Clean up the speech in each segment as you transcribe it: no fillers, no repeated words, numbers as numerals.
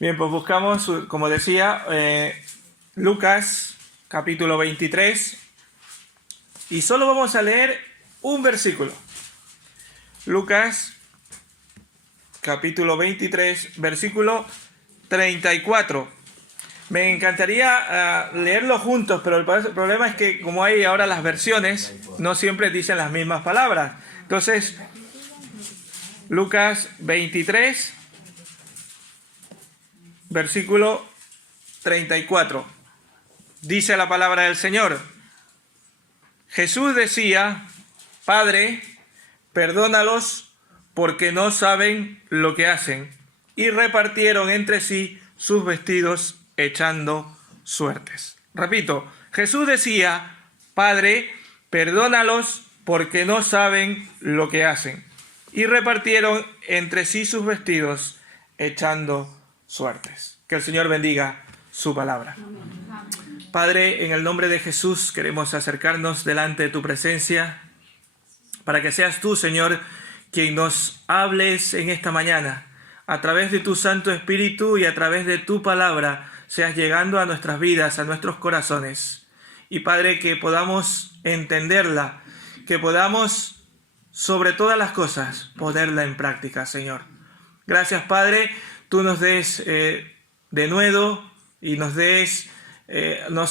Bien, pues buscamos, como decía, Lucas capítulo 23 y solo vamos a leer un versículo. Lucas capítulo 23, versículo 34. Me encantaría leerlo juntos, pero el problema es que como hay ahora las versiones, no siempre dicen las mismas palabras. Entonces, Lucas 23, versículo 34. Dice la palabra del Señor. Jesús decía: Padre, perdónalos porque no saben lo que hacen. Y repartieron entre sí sus vestidos echando suertes. Repito, Jesús decía: Padre, perdónalos porque no saben lo que hacen. Y repartieron entre sí sus vestidos echando suertes. Que el Señor bendiga su palabra. Padre, en el nombre de Jesús queremos acercarnos delante de tu presencia para que seas tú, Señor, quien nos hables en esta mañana. A través de tu Santo Espíritu y a través de tu palabra seas llegando a nuestras vidas, a nuestros corazones. Y Padre, que podamos entenderla, que podamos, sobre todas las cosas, ponerla en práctica, Señor. Gracias, Padre, tú nos des de nuevo y nos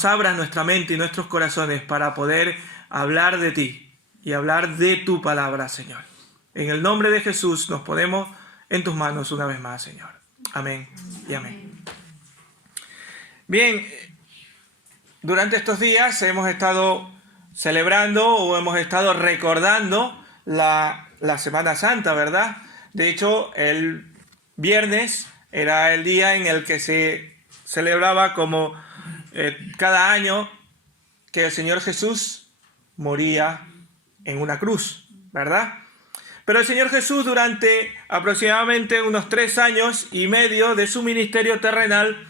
abras nuestra mente y nuestros corazones para poder hablar de ti y hablar de tu palabra, Señor. En el nombre de Jesús nos ponemos en tus manos una vez más, Señor. Amén y amén. Bien, durante estos días hemos estado celebrando o hemos estado recordando la Semana Santa, ¿verdad? De hecho, el viernes era el día en el que se celebraba como cada año que el Señor Jesús moría en una cruz, ¿verdad? Pero el Señor Jesús durante aproximadamente unos 3 años y medio de su ministerio terrenal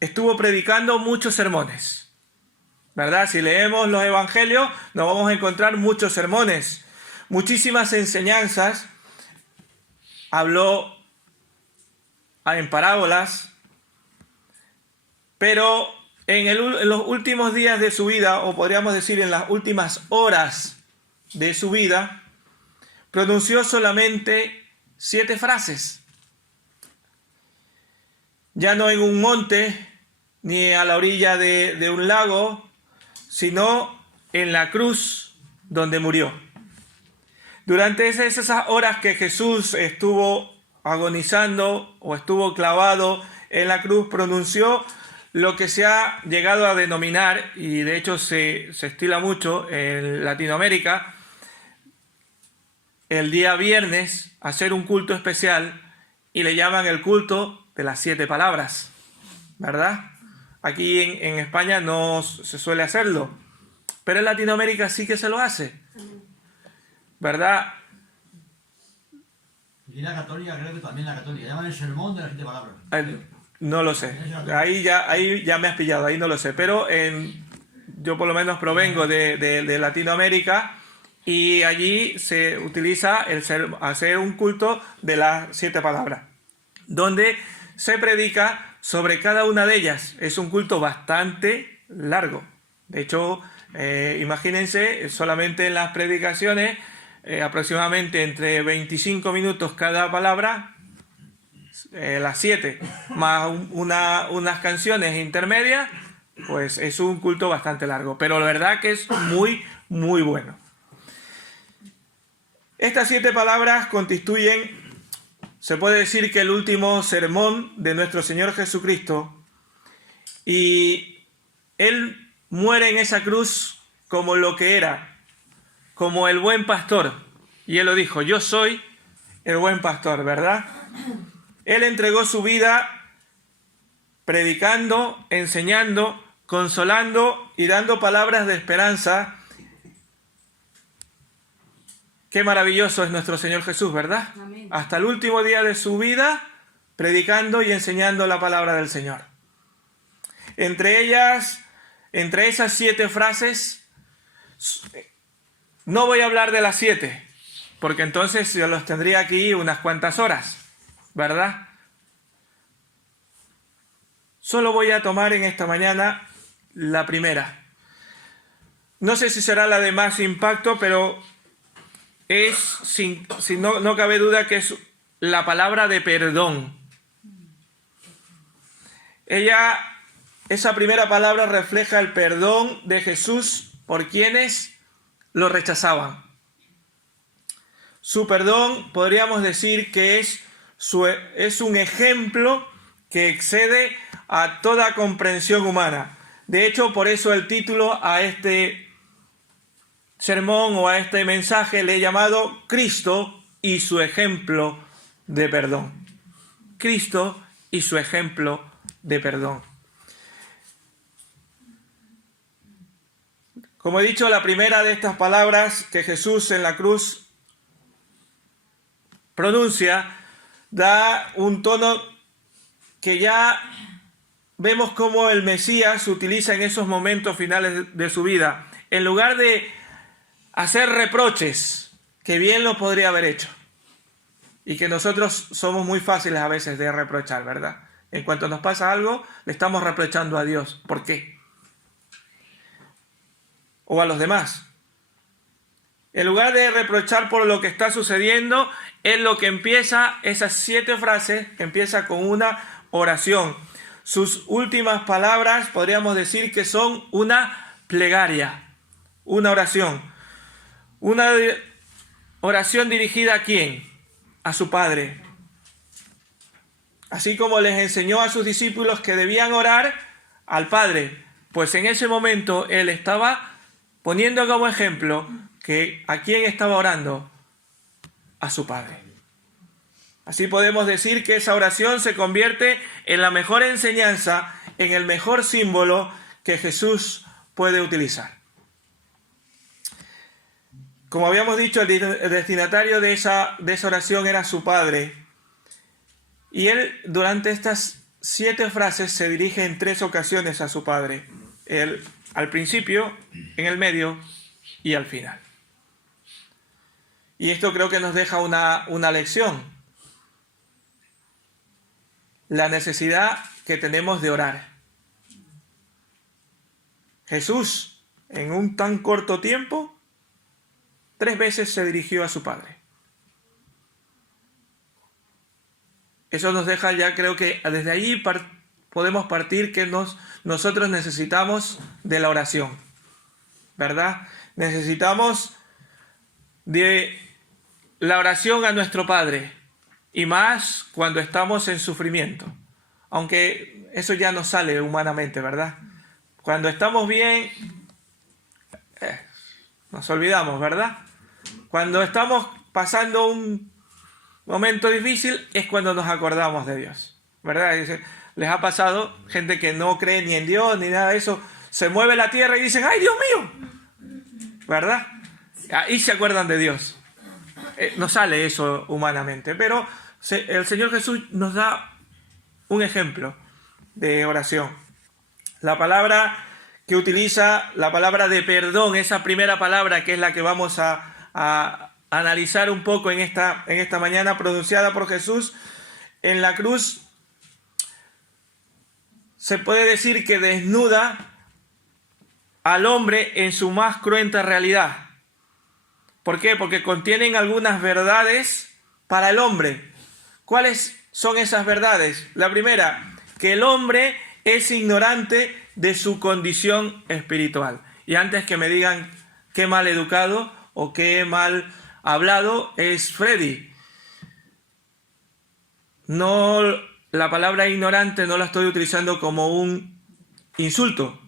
estuvo predicando muchos sermones, ¿verdad? Si leemos los evangelios nos vamos a encontrar muchos sermones, muchísimas enseñanzas. Habló en parábolas, pero en los últimos días de su vida, o podríamos decir en las últimas horas de su vida, pronunció solamente 7 frases. Ya no en un monte, ni a la orilla de un lago, sino en la cruz donde murió. Durante esas horas que Jesús estuvo agonizando o estuvo clavado en la cruz, pronunció lo que se ha llegado a denominar, y de hecho se estila mucho en Latinoamérica, el día viernes hacer un culto especial y le llaman el culto de las 7 palabras, ¿verdad? Aquí en España no se suele hacerlo, pero en Latinoamérica sí que se lo hace, ¿verdad? Y la católica, creo que también la católica, llaman el sermón de las 7 palabras. No lo sé, ahí ya me has pillado, ahí no lo sé, pero yo por lo menos provengo de Latinoamérica y allí se utiliza hacer un culto de las 7 palabras, donde se predica sobre cada una de ellas. Es un culto bastante largo, de hecho, imagínense, solamente en las predicaciones, aproximadamente entre 25 minutos cada palabra, las 7, más unas canciones intermedias, pues es un culto bastante largo, pero la verdad que es muy, muy bueno. Estas 7 palabras constituyen, se puede decir que el último sermón de nuestro Señor Jesucristo, y Él muere en esa cruz como lo que era, como el buen pastor, y Él lo dijo: yo soy el buen pastor, ¿verdad? Él entregó su vida predicando, enseñando, consolando y dando palabras de esperanza. Qué maravilloso es nuestro Señor Jesús, ¿verdad? Amén. Hasta el último día de su vida, predicando y enseñando la palabra del Señor. Entre esas 7 frases, no voy a hablar de las 7, porque entonces yo los tendría aquí unas cuantas horas, ¿verdad? Solo voy a tomar en esta mañana la primera. No sé si será la de más impacto, pero no cabe duda que es la palabra de perdón. Esa primera palabra refleja el perdón de Jesús por quienes lo rechazaban. Su perdón, podríamos decir que es un ejemplo que excede a toda comprensión humana. De hecho, por eso el título a este sermón o a este mensaje le he llamado Cristo y su ejemplo de perdón. Cristo y su ejemplo de perdón. Como he dicho, la primera de estas palabras que Jesús en la cruz pronuncia da un tono que ya vemos cómo el Mesías utiliza en esos momentos finales de su vida. En lugar de hacer reproches, que bien lo podría haber hecho, y que nosotros somos muy fáciles a veces de reprochar, ¿verdad? En cuanto nos pasa algo, le estamos reprochando a Dios. ¿Por qué? O a los demás. En lugar de reprochar por lo que está sucediendo, es lo que empieza, esas 7 frases, empieza con una oración. Sus últimas palabras podríamos decir que son una plegaria, una oración. Una oración dirigida ¿a quién? A su Padre. Así como les enseñó a sus discípulos que debían orar al Padre, pues en ese momento Él estaba poniendo como ejemplo que ¿a quién estaba orando? A su Padre. Así podemos decir que esa oración se convierte en la mejor enseñanza, en el mejor símbolo que Jesús puede utilizar. Como habíamos dicho, el destinatario de esa oración era su Padre. Y él, durante estas 7 frases, se dirige en 3 ocasiones a su Padre. Él, al principio, en el medio y al final. Y esto creo que nos deja una lección. La necesidad que tenemos de orar. Jesús, en un tan corto tiempo, 3 veces se dirigió a su Padre. Eso nos deja ya, creo que desde ahí podemos partir que nosotros necesitamos de la oración, ¿verdad? Necesitamos de la oración a nuestro Padre, y más cuando estamos en sufrimiento, aunque eso ya no sale humanamente, ¿verdad? Cuando estamos bien, nos olvidamos, ¿verdad? Cuando estamos pasando un momento difícil es cuando nos acordamos de Dios, ¿verdad? Les ha pasado gente que no cree ni en Dios ni nada de eso, se mueve la tierra y dicen ¡ay, Dios mío! ¿Verdad? Ahí se acuerdan de Dios. No sale eso humanamente, pero el Señor Jesús nos da un ejemplo de oración. La palabra que utiliza, la palabra de perdón, esa primera palabra que es la que vamos a analizar un poco en esta mañana, pronunciada por Jesús en la cruz, se puede decir que desnuda al hombre en su más cruenta realidad. ¿Por qué? Porque contienen algunas verdades para el hombre. ¿Cuáles son esas verdades? La primera, que el hombre es ignorante de su condición espiritual. Y antes que me digan qué mal educado o qué mal hablado es Freddy. No, la palabra ignorante no la estoy utilizando como un insulto,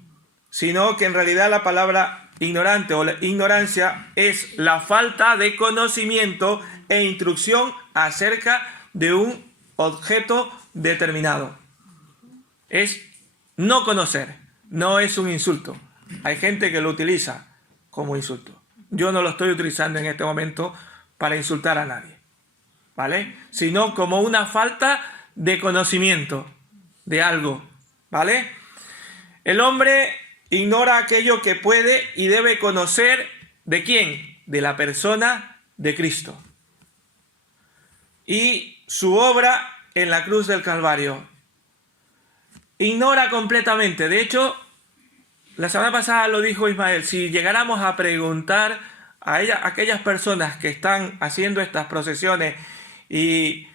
sino que en realidad la palabra ignorante o la ignorancia es la falta de conocimiento e instrucción acerca de un objeto determinado. Es no conocer, no es un insulto. Hay gente que lo utiliza como insulto. Yo no lo estoy utilizando en este momento para insultar a nadie, ¿vale? Sino como una falta de conocimiento de algo, ¿vale? El hombre ignora aquello que puede y debe conocer ¿de quién? De la persona de Cristo. Y su obra en la cruz del Calvario. Ignora completamente. De hecho, la semana pasada lo dijo Ismael, si llegáramos a preguntar a aquellas personas que están haciendo estas procesiones y,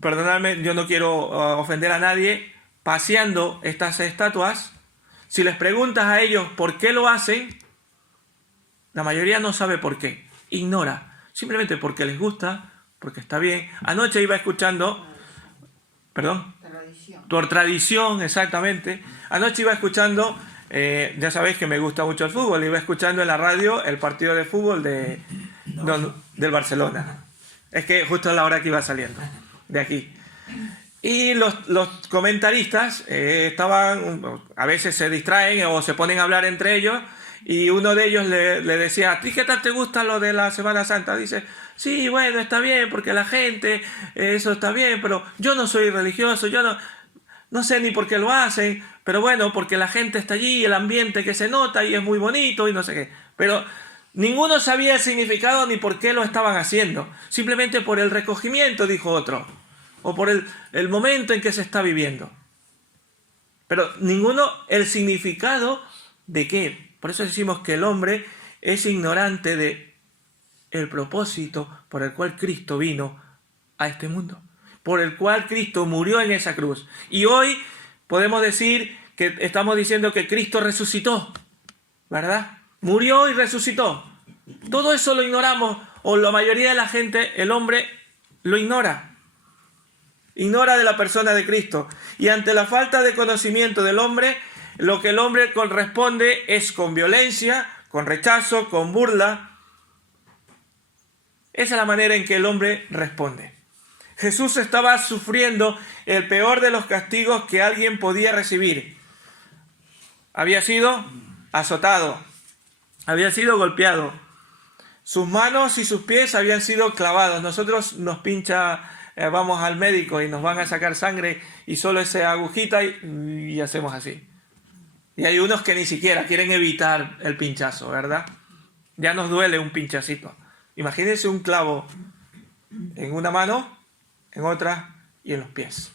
perdonadme, yo no quiero ofender a nadie, paseando estas estatuas, si les preguntas a ellos por qué lo hacen, la mayoría no sabe por qué, ignora, simplemente porque les gusta, porque está bien. Anoche iba escuchando, perdón, por tradición, exactamente. Anoche iba escuchando, ya sabéis que me gusta mucho el fútbol, iba escuchando en la radio el partido de fútbol del Barcelona. Es que justo a la hora que iba saliendo de aquí. Y los comentaristas estaban, a veces se distraen o se ponen a hablar entre ellos, y uno de ellos le decía, ¿a ti qué tal te gusta lo de la Semana Santa? Dice, sí, bueno, está bien, porque la gente, eso está bien, pero yo no soy religioso, yo no sé ni por qué lo hacen, pero bueno, porque la gente está allí, el ambiente que se nota y es muy bonito y no sé qué. Pero ninguno sabía el significado ni por qué lo estaban haciendo, simplemente por el recogimiento, dijo otro, o por el momento en que se está viviendo. Pero ninguno el significado de qué. Por eso decimos que el hombre es ignorante de el propósito por el cual Cristo vino a este mundo, por el cual Cristo murió en esa cruz. Y hoy podemos decir que estamos diciendo que Cristo resucitó, ¿verdad? Murió y resucitó. Todo eso lo ignoramos, o la mayoría de la gente, el hombre, lo ignora. Ignora de la persona de Cristo. Y ante la falta de conocimiento del hombre, lo que el hombre corresponde es con violencia, con rechazo, con burla. Esa es la manera en que el hombre responde. Jesús estaba sufriendo el peor de los castigos que alguien podía recibir. Había sido azotado, había sido golpeado. Sus manos y sus pies habían sido clavados. Nosotros nos pincha, vamos al médico y nos van a sacar sangre y solo esa agujita y hacemos así. Y hay unos que ni siquiera quieren evitar el pinchazo, ¿verdad? Ya nos duele un pinchacito. Imagínense un clavo en una mano, en otra y en los pies.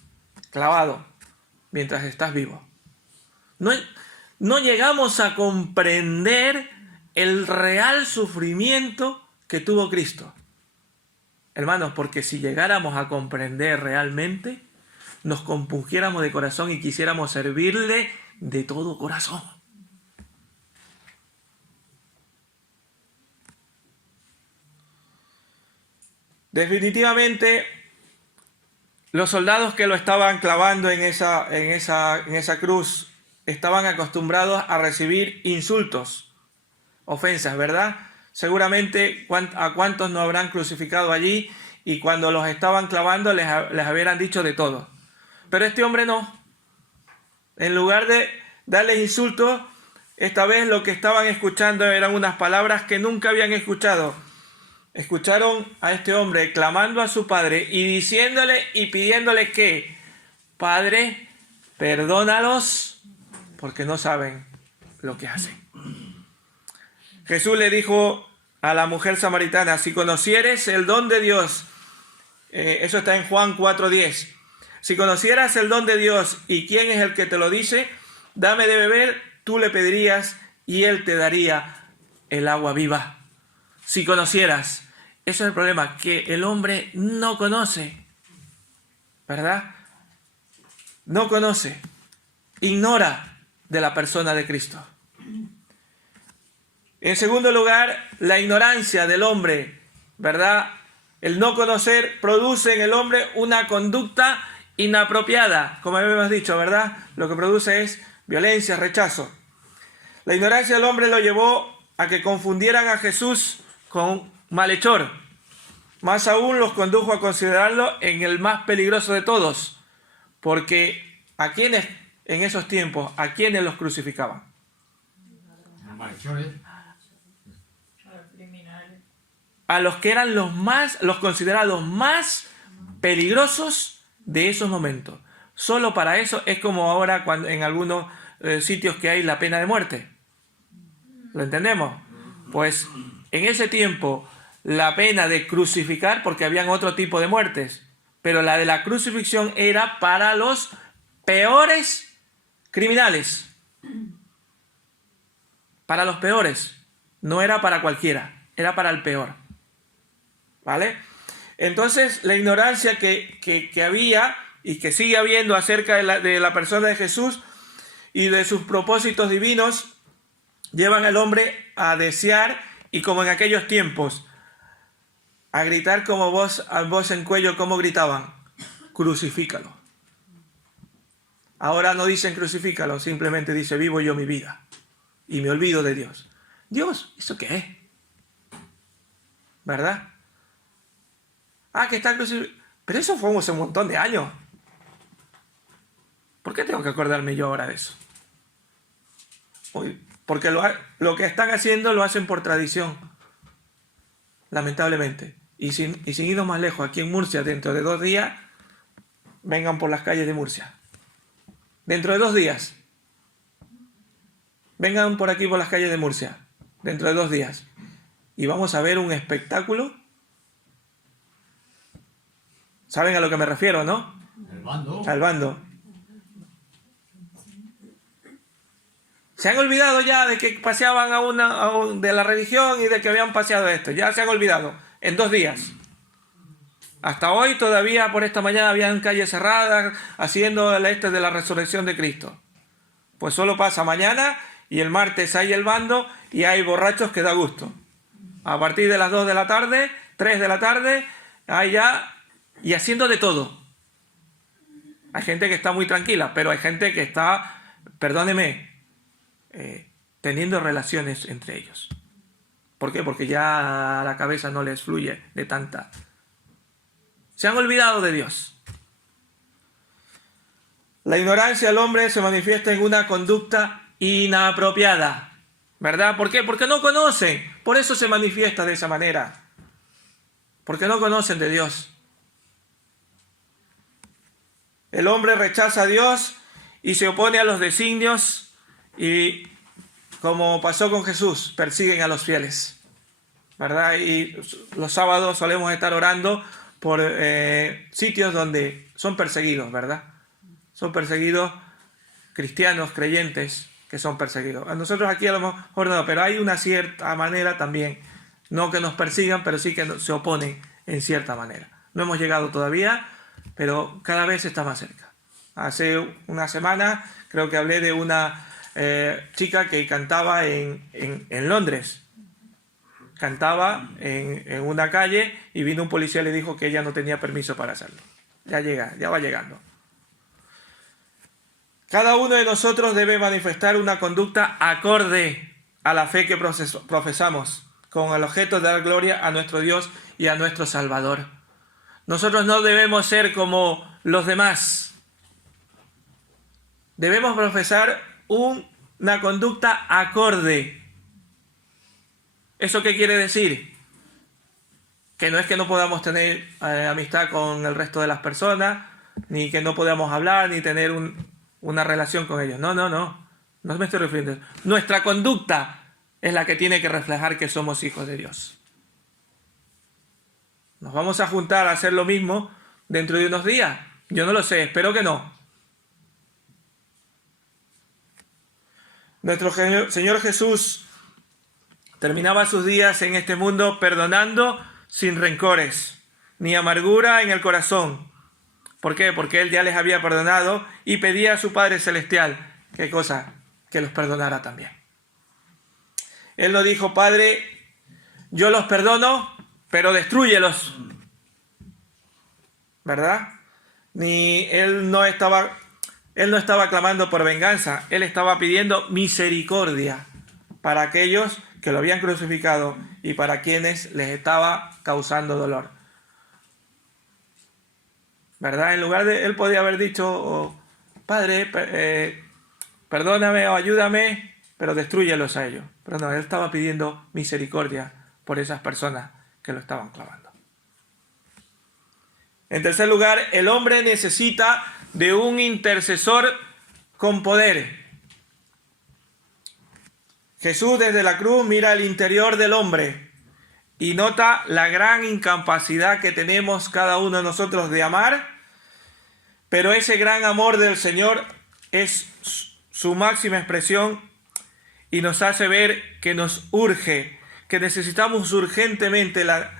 Clavado mientras estás vivo. No llegamos a comprender el real sufrimiento que tuvo Cristo. Hermanos, porque si llegáramos a comprender realmente, nos compungiéramos de corazón y quisiéramos servirle de todo corazón. Definitivamente, los soldados que lo estaban clavando en esa cruz estaban acostumbrados a recibir insultos, ofensas, ¿verdad? Seguramente a cuántos no habrán crucificado allí y cuando los estaban clavando les habrían dicho de todo. Pero este hombre no. En lugar de darles insultos, esta vez lo que estaban escuchando eran unas palabras que nunca habían escuchado. Escucharon a este hombre clamando a su padre y diciéndole y pidiéndole que, Padre, perdónalos porque no saben lo que hacen. Jesús le dijo a la mujer samaritana, si conocieres el don de Dios, eso está en Juan 4:10, si conocieras el don de Dios y quién es el que te lo dice, dame de beber, tú le pedirías y él te daría el agua viva. Si conocieras, eso es el problema, que el hombre no conoce, ¿verdad? No conoce, ignora de la persona de Cristo. En segundo lugar, la ignorancia del hombre, ¿verdad? El no conocer produce en el hombre una conducta inapropiada, como habíamos dicho, ¿verdad? Lo que produce es violencia, rechazo. La ignorancia del hombre lo llevó a que confundieran a Jesús con malhechor. Más aún los condujo a considerarlo en el más peligroso de todos, porque ¿a quiénes en esos tiempos, a quiénes los crucificaban? A los que eran los considerados más peligrosos de esos momentos. Solo para eso es como ahora cuando en algunos sitios que hay la pena de muerte. ¿Lo entendemos? Pues en ese tiempo la pena de crucificar, porque habían otro tipo de muertes, pero la de la crucifixión era para los peores criminales, para los peores. No era para cualquiera, era para el peor. ¿Vale? Entonces, la ignorancia que había y que sigue habiendo acerca de la persona de Jesús y de sus propósitos divinos llevan al hombre a desear, y como en aquellos tiempos, a gritar como voz en cuello, como gritaban: crucifícalo. Ahora no dicen crucifícalo, simplemente dice: vivo yo mi vida y me olvido de Dios. Dios, ¿eso qué es? ¿Verdad? Que está crucificado. Pero eso fue hace un montón de años. ¿Por qué tengo que acordarme yo ahora de eso? Porque lo que están haciendo lo hacen por tradición, lamentablemente. Y sin irnos más lejos, aquí en Murcia, dentro de 2 días, vengan por las calles de Murcia. Dentro de 2 días, vengan por aquí por las calles de Murcia. Dentro de 2 días. Y vamos a ver un espectáculo. ¿Saben a lo que me refiero, no? El bando. Al bando. Se han olvidado ya de que paseaban de la religión y de que habían paseado esto. Ya se han olvidado. En 2 días. Hasta hoy todavía por esta mañana habían calles cerradas haciendo el de la resurrección de Cristo. Pues solo pasa mañana y el martes hay el bando y hay borrachos que da gusto. A partir de las 2 de la tarde, 3 de la tarde, hay ya... Y haciendo de todo. Hay gente que está muy tranquila, pero hay gente que está, perdóneme, teniendo relaciones entre ellos. ¿Por qué? Porque ya la cabeza no les fluye de tanta. Se han olvidado de Dios. La ignorancia del hombre se manifiesta en una conducta inapropiada. ¿Verdad? ¿Por qué? Porque no conocen. Por eso se manifiesta de esa manera. Porque no conocen de Dios. El hombre rechaza a Dios y se opone a los designios y, como pasó con Jesús, persiguen a los fieles, ¿verdad? Y los sábados solemos estar orando por sitios donde son perseguidos, ¿verdad? Son perseguidos cristianos, creyentes que son perseguidos. A nosotros aquí a lo mejor no, pero hay una cierta manera también, no que nos persigan, pero sí que se oponen en cierta manera. No hemos llegado todavía, pero cada vez está más cerca. Hace una semana creo que hablé de una chica que cantaba en Londres. Cantaba en una calle y vino un policía y le dijo que ella no tenía permiso para hacerlo. Ya va llegando. Cada uno de nosotros debe manifestar una conducta acorde a la fe que profesamos, con el objeto de dar gloria a nuestro Dios y a nuestro Salvador. Nosotros no debemos ser como los demás. Debemos profesar una conducta acorde. ¿Eso qué quiere decir? Que no es que no podamos tener amistad con el resto de las personas, ni que no podamos hablar, ni tener una relación con ellos. No me estoy refiriendo a eso. Nuestra conducta es la que tiene que reflejar que somos hijos de Dios. ¿Nos vamos a juntar a hacer lo mismo dentro de unos días? Yo no lo sé, espero que no. Nuestro Señor Jesús terminaba sus días en este mundo perdonando sin rencores, ni amargura en el corazón. ¿Por qué? Porque Él ya les había perdonado y pedía a su Padre Celestial, ¿qué cosa? Que los perdonara también. Él no dijo: Padre, yo los perdono, pero destrúyelos, ¿verdad? Él no estaba clamando por venganza, Él estaba pidiendo misericordia para aquellos que lo habían crucificado y para quienes les estaba causando dolor, ¿verdad? En lugar de, Él podía haber dicho: Padre, perdóname o ayúdame, pero destrúyelos a ellos. Pero no, Él estaba pidiendo misericordia por esas personas que lo estaban clavando. En tercer lugar, el hombre necesita de un intercesor con poder. Jesús desde la cruz mira el interior del hombre y nota la gran incapacidad que tenemos cada uno de nosotros de amar, pero ese gran amor del Señor es su máxima expresión y nos hace ver que nos urge, que necesitamos urgentemente la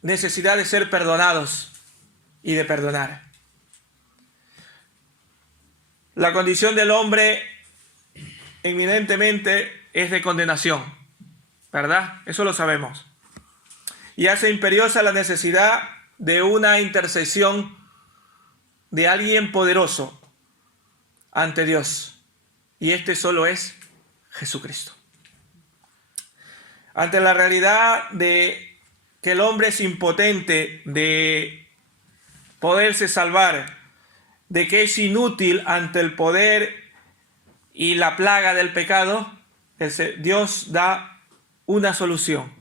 necesidad de ser perdonados y de perdonar. La condición del hombre eminentemente es de condenación, ¿verdad? Eso lo sabemos. Y hace imperiosa la necesidad de una intercesión de alguien poderoso ante Dios. Y este solo es Jesucristo. Ante la realidad de que el hombre es impotente de poderse salvar, de que es inútil ante el poder y la plaga del pecado, Dios da una solución.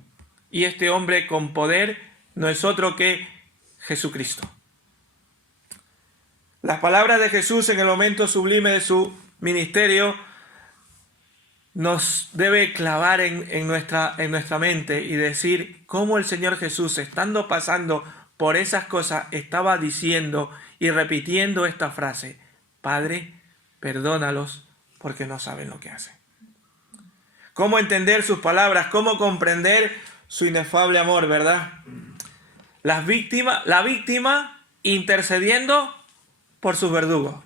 Y este hombre con poder no es otro que Jesucristo. Las palabras de Jesús en el momento sublime de su ministerio nos debe clavar en nuestra mente y decir cómo el Señor Jesús, estando pasando por esas cosas, estaba diciendo y repitiendo esta frase: Padre, perdónalos porque no saben lo que hacen. Cómo entender sus palabras, cómo comprender su inefable amor, ¿verdad? La víctima intercediendo por sus verdugos.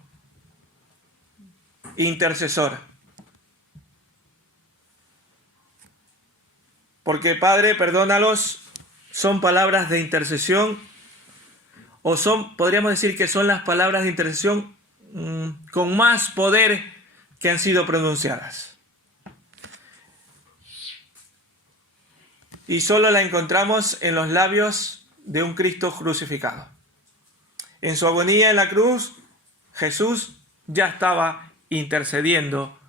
Intercesor. Porque Padre, perdónalos, son palabras de intercesión, o podríamos decir que son las palabras de intercesión con más poder que han sido pronunciadas. Y solo la encontramos en los labios de un Cristo crucificado. En su agonía en la cruz, Jesús ya estaba intercediendo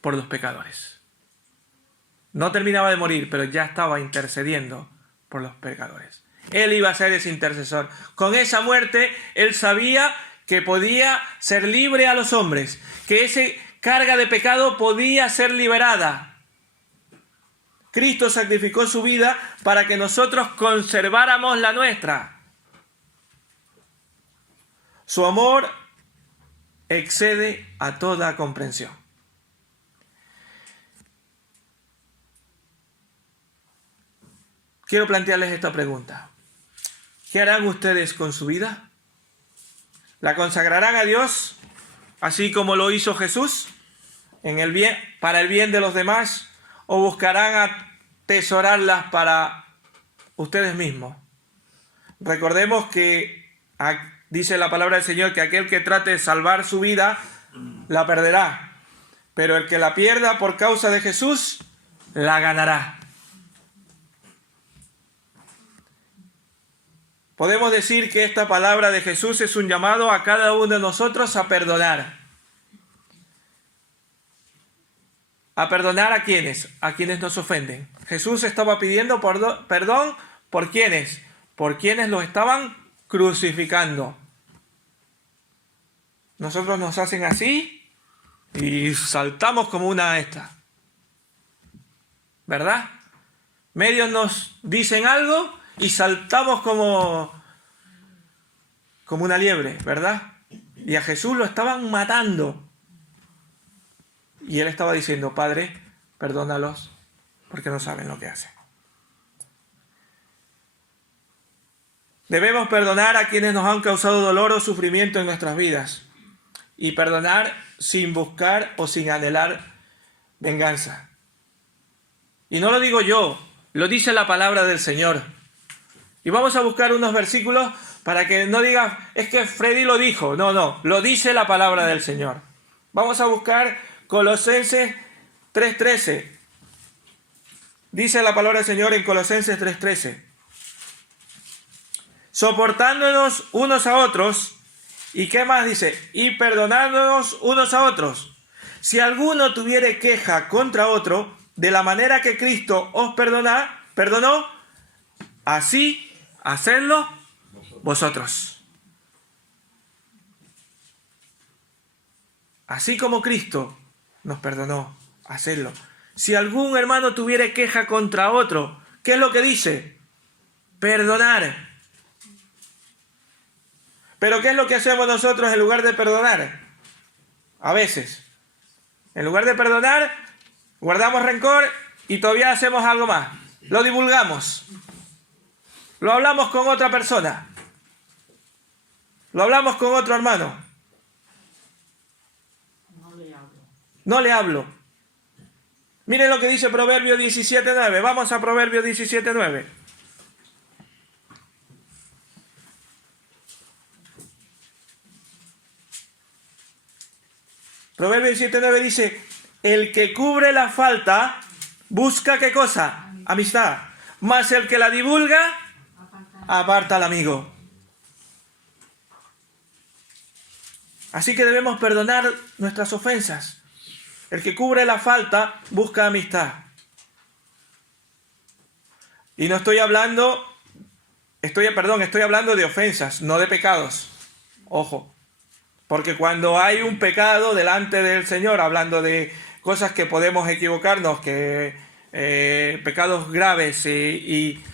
por los pecadores. No terminaba de morir, pero ya estaba intercediendo por los pecadores. Él iba a ser ese intercesor. Con esa muerte, él sabía que podía ser libre a los hombres, que esa carga de pecado podía ser liberada. Cristo sacrificó su vida para que nosotros conserváramos la nuestra. Su amor excede a toda comprensión. Quiero plantearles esta pregunta. ¿Qué harán ustedes con su vida? ¿La consagrarán a Dios, así como lo hizo Jesús, para el bien de los demás? ¿O buscarán atesorarlas para ustedes mismos? Recordemos que dice la palabra del Señor que aquel que trate de salvar su vida, la perderá. Pero el que la pierda por causa de Jesús, la ganará. Podemos decir que esta palabra de Jesús es un llamado a cada uno de nosotros a perdonar. ¿A perdonar a quiénes? A quienes nos ofenden. Jesús estaba pidiendo perdón ¿por quiénes? Por quienes lo estaban crucificando. Nosotros nos hacen así y saltamos como una esta. ¿Verdad? Medios nos dicen algo y saltamos como una liebre, ¿verdad? Y a Jesús lo estaban matando. Y él estaba diciendo: Padre, perdónalos porque no saben lo que hacen. Debemos perdonar a quienes nos han causado dolor o sufrimiento en nuestras vidas. Y perdonar sin buscar o sin anhelar venganza. Y no lo digo yo, lo dice la palabra del Señor. Y vamos a buscar unos versículos para que no digas, es que Freddy lo dijo. No, lo dice la palabra del Señor. Vamos a buscar Colosenses 3:13. Dice la palabra del Señor en Colosenses 3:13. Soportándonos unos a otros. ¿Y qué más dice? Y perdonándonos unos a otros. Si alguno tuviere queja contra otro, de la manera que Cristo os perdonó, así hacedlo vosotros. Así como Cristo nos perdonó, hacedlo. Si algún hermano tuviere queja contra otro, ¿qué es lo que dice? Perdonar. Pero ¿qué es lo que hacemos nosotros en lugar de perdonar? A veces. En lugar de perdonar, guardamos rencor y todavía hacemos algo más. Lo divulgamos. Lo hablamos con otra persona. Lo hablamos con otro hermano. No le hablo. Miren lo que dice Proverbios 17:9. Vamos a Proverbios 17:9. Proverbios 17:9 dice: el que cubre la falta busca ¿qué cosa? Amistad. Mas el que la divulga aparta al amigo. Así que debemos perdonar nuestras ofensas. El que cubre la falta busca amistad. Y no estoy hablando, estoy hablando de ofensas, no de pecados. Ojo. Porque cuando hay un pecado delante del Señor, hablando de cosas que podemos equivocarnos, que pecados graves y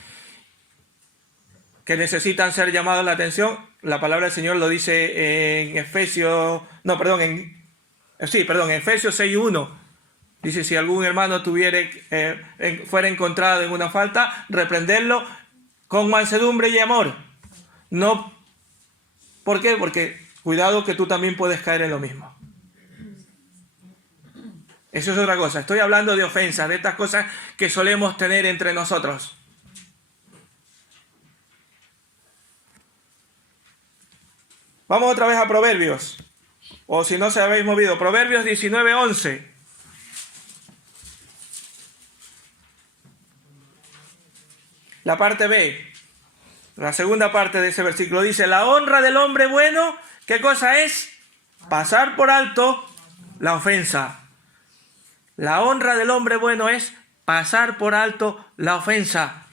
que necesitan ser llamados la atención, la palabra del Señor lo dice en Efesios 6:1. Dice: si algún hermano fuera encontrado en una falta, reprenderlo con mansedumbre y amor. No, ¿por qué? Porque cuidado que tú también puedes caer en lo mismo. Eso es otra cosa. Estoy hablando de ofensas, de estas cosas que solemos tener entre nosotros. Vamos otra vez a Proverbios. O si no se habéis movido, Proverbios 19:11. La parte B. La segunda parte de ese versículo dice: la honra del hombre bueno, ¿qué cosa es? Pasar por alto la ofensa. La honra del hombre bueno es pasar por alto la ofensa.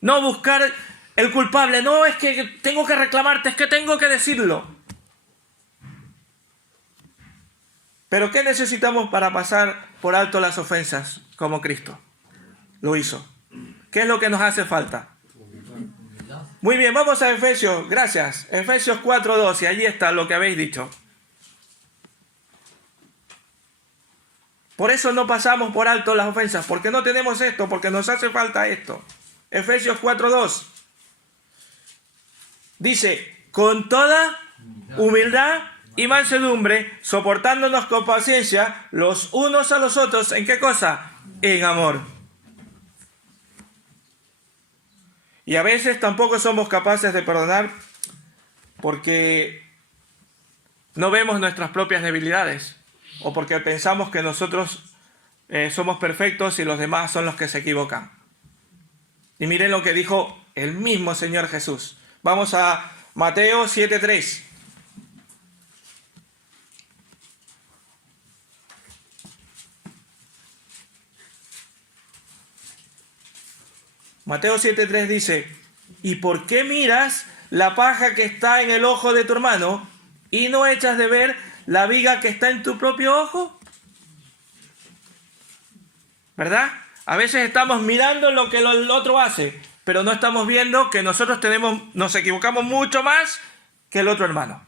No buscar el culpable. No, es que tengo que reclamarte, es que tengo que decirlo. Pero ¿qué necesitamos para pasar por alto las ofensas como Cristo lo hizo? ¿Qué es lo que nos hace falta? Muy bien, vamos a Efesios, gracias. Efesios 4:12, allí está lo que habéis dicho. Por eso no pasamos por alto las ofensas, porque no tenemos esto, porque nos hace falta esto. Efesios 4:2 dice: con toda humildad y mansedumbre, soportándonos con paciencia los unos a los otros, ¿en qué cosa? En amor. Y a veces tampoco somos capaces de perdonar porque no vemos nuestras propias debilidades o porque pensamos que nosotros somos perfectos y los demás son los que se equivocan. Y miren lo que dijo el mismo Señor Jesús. Vamos a Mateo 7:3. Mateo 7:3 dice: ¿y por qué miras la paja que está en el ojo de tu hermano y no echas de ver la viga que está en tu propio ojo? ¿Verdad? A veces estamos mirando lo que el otro hace, pero no estamos viendo que nosotros nos equivocamos mucho más que el otro hermano.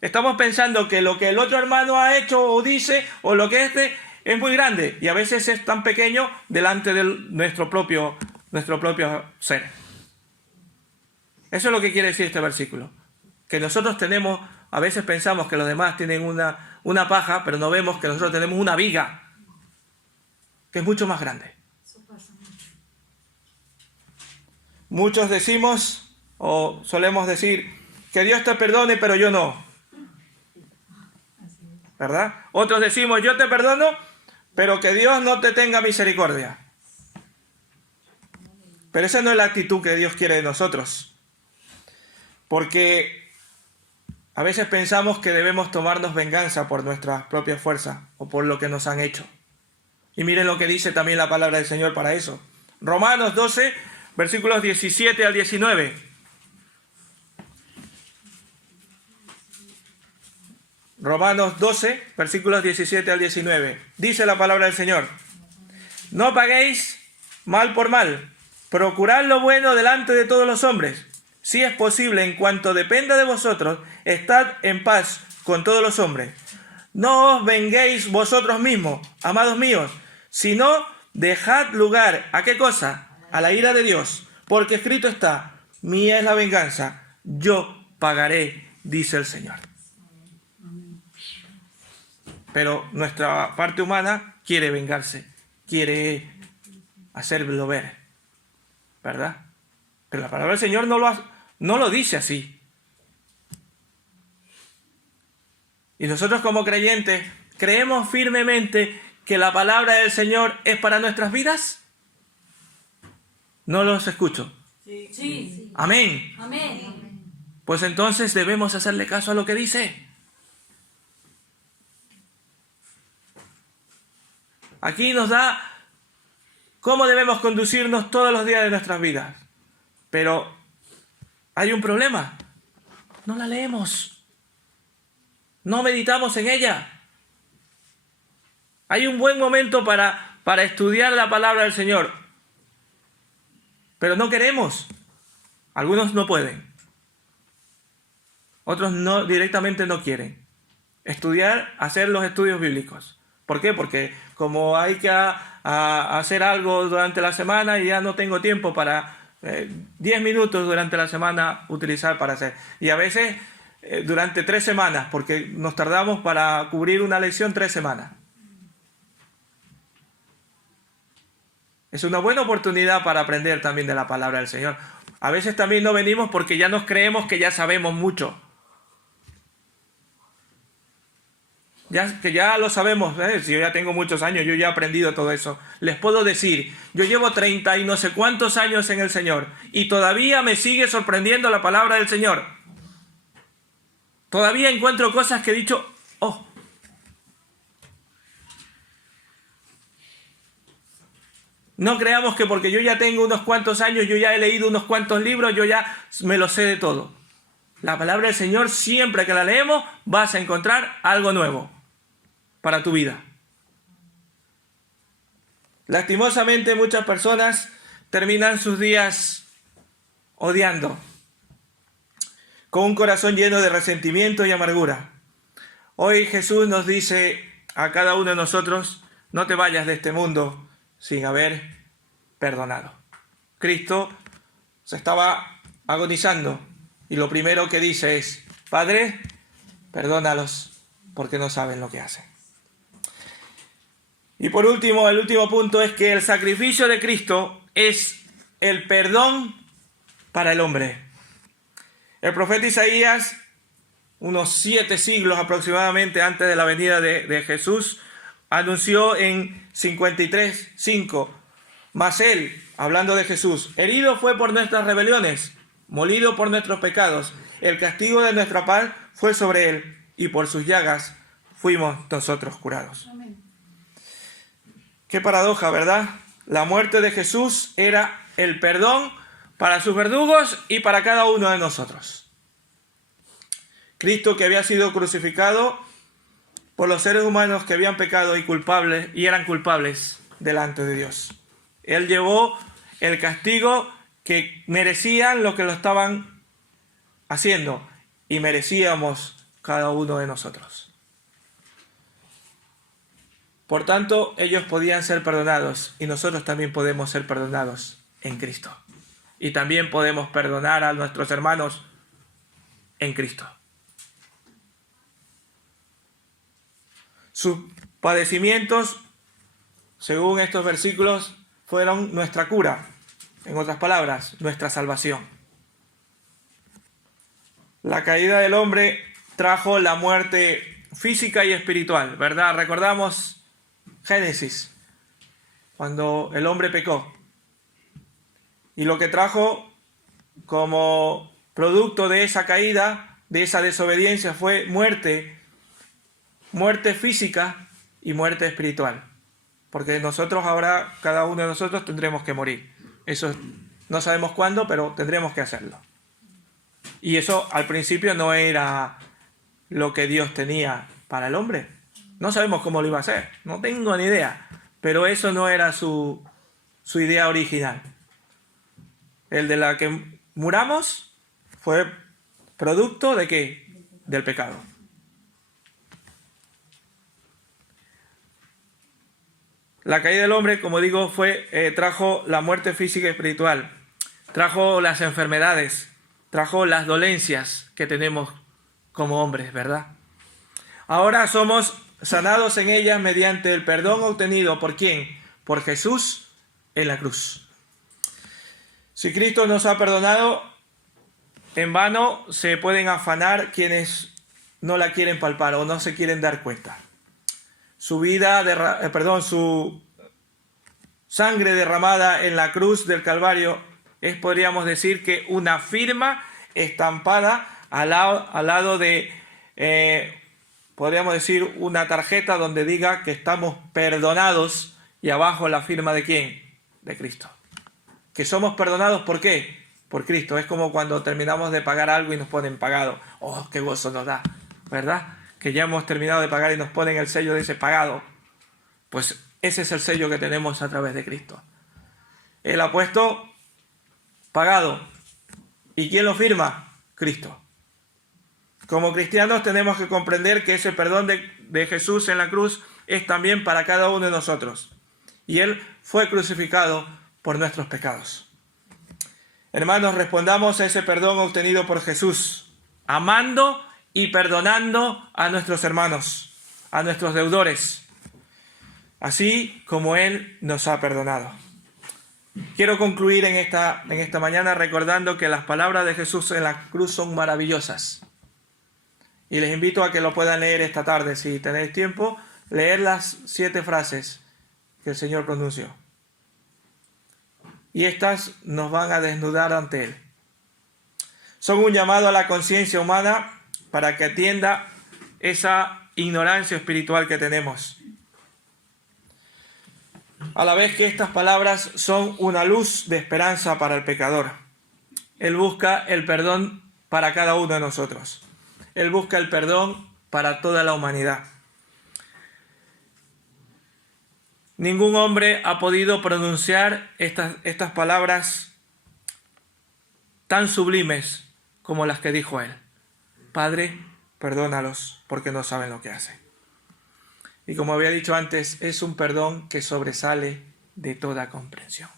Estamos pensando que lo que el otro hermano ha hecho o dice, o lo que es muy grande, y a veces es tan pequeño delante de nuestro propio ser. Eso es lo que quiere decir este versículo. Que nosotros a veces pensamos que los demás tienen una paja, pero no vemos que nosotros tenemos una viga, que es mucho más grande. Muchos decimos, o solemos decir, que Dios te perdone, pero yo no. ¿Verdad? Otros decimos, yo te perdono, pero que Dios no te tenga misericordia. Pero esa no es la actitud que Dios quiere de nosotros. Porque a veces pensamos que debemos tomarnos venganza por nuestras propias fuerzas o por lo que nos han hecho. Y miren lo que dice también la palabra del Señor para eso. Romanos 12, versículos 17 al 19. Romanos 12, versículos 17 al 19. Dice la palabra del Señor: no paguéis mal por mal. Procurad lo bueno delante de todos los hombres. Si es posible, en cuanto dependa de vosotros, estad en paz con todos los hombres. no os venguéis vosotros mismos, amados míos, sino dejad lugar, ¿a qué cosa? A la ira de Dios, porque escrito está, mía es la venganza, yo pagaré, dice el Señor. Pero nuestra parte humana quiere vengarse, quiere hacerlo ver, ¿verdad? Pero la palabra del Señor no lo dice así. Y nosotros como creyentes, ¿creemos firmemente que la palabra del Señor es para nuestras vidas? No los escucho. Sí. Amén. Amén. Pues entonces debemos hacerle caso a lo que dice. Aquí nos da cómo debemos conducirnos todos los días de nuestras vidas. Pero hay un problema. No la leemos. No meditamos en ella. Hay un buen momento para estudiar la palabra del Señor. Pero no queremos. Algunos no pueden. Otros directamente no quieren estudiar, hacer los estudios bíblicos. ¿Por qué? Porque como hay que hacer algo durante la semana y ya no tengo tiempo para 10 minutos durante la semana utilizar para hacer. Y a veces durante 3 semanas, porque nos tardamos para cubrir una lección 3 semanas. Es una buena oportunidad para aprender también de la palabra del Señor. A veces también no venimos porque ya nos creemos que ya sabemos mucho. Que ya lo sabemos, si yo ya tengo muchos años, yo ya he aprendido todo eso. Les puedo decir, yo llevo 30 y no sé cuántos años en el Señor y todavía me sigue sorprendiendo la palabra del Señor. Todavía encuentro cosas que he dicho, oh. No creamos que porque yo ya tengo unos cuantos años, yo ya he leído unos cuantos libros, yo ya me lo sé de todo. La palabra del Señor, siempre que la leemos, vas a encontrar algo nuevo para tu vida. Lastimosamente, muchas personas terminan sus días odiando, con un corazón lleno de resentimiento y amargura. Hoy Jesús nos dice a cada uno de nosotros, no te vayas de este mundo sin haber perdonado. Cristo se estaba agonizando y lo primero que dice es, Padre, perdónalos porque no saben lo que hacen. Y por último, el último punto es que el sacrificio de Cristo es el perdón para el hombre. El profeta Isaías, unos 7 siglos aproximadamente antes de la venida de Jesús, anunció en 53:5, mas él, hablando de Jesús, herido fue por nuestras rebeliones, molido por nuestros pecados, el castigo de nuestra paz fue sobre él, y por sus llagas fuimos nosotros curados. Amén. Qué paradoja, ¿verdad? La muerte de Jesús era el perdón para sus verdugos y para cada uno de nosotros. Cristo, que había sido crucificado por los seres humanos que habían pecado y eran culpables delante de Dios. Él llevó el castigo que merecían los que lo estaban haciendo y merecíamos cada uno de nosotros. Por tanto, ellos podían ser perdonados y nosotros también podemos ser perdonados en Cristo. Y también podemos perdonar a nuestros hermanos en Cristo. Sus padecimientos, según estos versículos, fueron nuestra cura. En otras palabras, nuestra salvación. La caída del hombre trajo la muerte física y espiritual, ¿verdad? Recordamos Génesis, cuando el hombre pecó. Y lo que trajo como producto de esa caída, de esa desobediencia, fue muerte física y muerte espiritual. Porque nosotros ahora, cada uno de nosotros tendremos que morir. Eso no sabemos cuándo, pero tendremos que hacerlo. Y eso al principio no era lo que Dios tenía para el hombre. No sabemos cómo lo iba a hacer, no tengo ni idea. Pero eso no era su idea original. El de la que muramos fue producto ¿de qué? Del pecado. La caída del hombre, como digo, trajo la muerte física y espiritual, trajo las enfermedades, trajo las dolencias que tenemos como hombres, ¿verdad? Ahora somos sanados en ellas mediante el perdón obtenido, ¿por quién? Por Jesús en la cruz. Si Cristo nos ha perdonado, en vano se pueden afanar quienes no la quieren palpar o no se quieren dar cuenta. Su sangre derramada en la cruz del Calvario es, podríamos decir, que una firma estampada al lado de, podríamos decir, una tarjeta donde diga que estamos perdonados, y abajo la firma ¿de quién? De Cristo. Que somos perdonados, ¿por qué? Por Cristo. Es como cuando terminamos de pagar algo y nos ponen pagado. ¡Oh, qué gozo nos da! ¿Verdad? Que ya hemos terminado de pagar y nos ponen el sello de ese pagado. Pues ese es el sello que tenemos a través de Cristo. Él ha puesto pagado. ¿Y quién lo firma? Cristo. Como cristianos tenemos que comprender que ese perdón de Jesús en la cruz es también para cada uno de nosotros. Y Él fue crucificado por nuestros pecados. Hermanos, respondamos a ese perdón obtenido por Jesús, amando y perdonando a nuestros hermanos, a nuestros deudores, así como Él nos ha perdonado. Quiero concluir en esta mañana recordando que las palabras de Jesús en la cruz son maravillosas. Y les invito a que lo puedan leer esta tarde, si tenéis tiempo, leer las 7 frases que el Señor pronunció. Y estas nos van a desnudar ante Él. Son un llamado a la conciencia humana para que atienda esa ignorancia espiritual que tenemos. A la vez que estas palabras son una luz de esperanza para el pecador. Él busca el perdón para cada uno de nosotros. Él busca el perdón para toda la humanidad. Ningún hombre ha podido pronunciar estas palabras tan sublimes como las que dijo él. Padre, perdónalos porque no saben lo que hacen. Y como había dicho antes, es un perdón que sobresale de toda comprensión.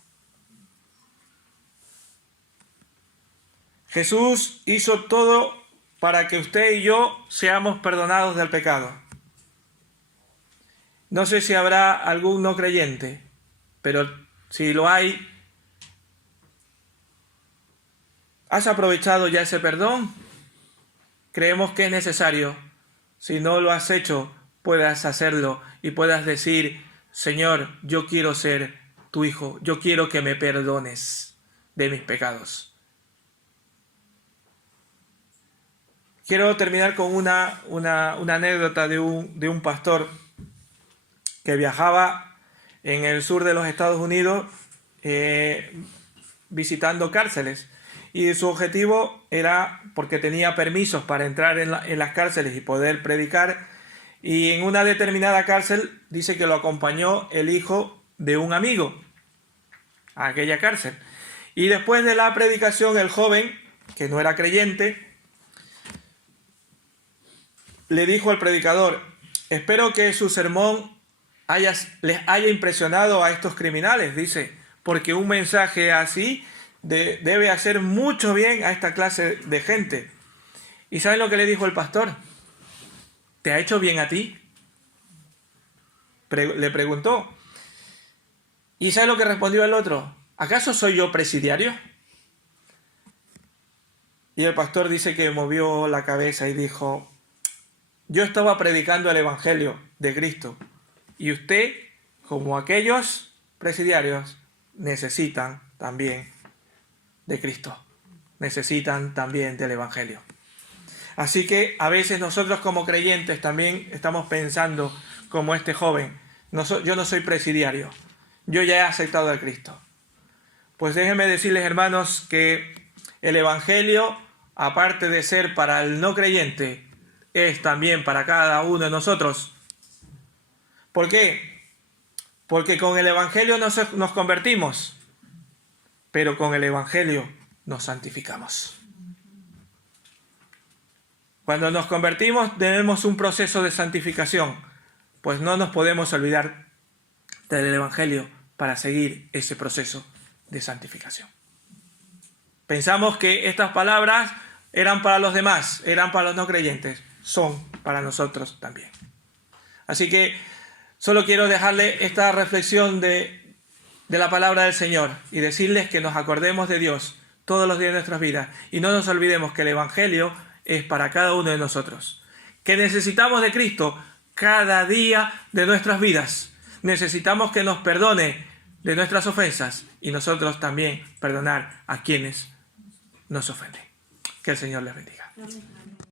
Jesús hizo todo para que usted y yo seamos perdonados del pecado. No sé si habrá algún no creyente, pero si lo hay, ¿has aprovechado ya ese perdón? Creemos que es necesario. Si no lo has hecho, puedas hacerlo y puedas decir, Señor, yo quiero ser tu hijo, yo quiero que me perdones de mis pecados. Quiero terminar con una anécdota de un pastor que viajaba en el sur de los Estados Unidos visitando cárceles. Y su objetivo era, porque tenía permisos para entrar en las cárceles y poder predicar, y en una determinada cárcel dice que lo acompañó el hijo de un amigo a aquella cárcel. Y después de la predicación, el joven, que no era creyente, le dijo al predicador, espero que su sermón les haya impresionado a estos criminales, dice, porque un mensaje así debe hacer mucho bien a esta clase de gente. ¿Y saben lo que le dijo el pastor? ¿Te ha hecho bien a ti? Le preguntó. ¿Y sabe lo que respondió el otro? ¿Acaso soy yo presidiario? Y el pastor dice que movió la cabeza y dijo, yo estaba predicando el Evangelio de Cristo y usted, como aquellos presidiarios, necesitan también de Cristo, necesitan también del Evangelio. Así que a veces nosotros como creyentes también estamos pensando como este joven, yo no soy presidiario, yo ya he aceptado a Cristo. Pues déjenme decirles, hermanos, que el Evangelio, aparte de ser para el no creyente, es también para cada uno de nosotros. ¿Por qué? Porque con el Evangelio nos convertimos, pero con el Evangelio nos santificamos. Cuando nos convertimos tenemos un proceso de santificación, pues no nos podemos olvidar del Evangelio para seguir ese proceso de santificación. Pensamos que estas palabras eran para los demás, eran para los no creyentes, son para nosotros también. Así que solo quiero dejarle esta reflexión de la palabra del Señor y decirles que nos acordemos de Dios todos los días de nuestras vidas y no nos olvidemos que el Evangelio es para cada uno de nosotros, que necesitamos de Cristo cada día de nuestras vidas. Necesitamos que nos perdone de nuestras ofensas y nosotros también perdonar a quienes nos ofenden. Que el Señor les bendiga. Amén.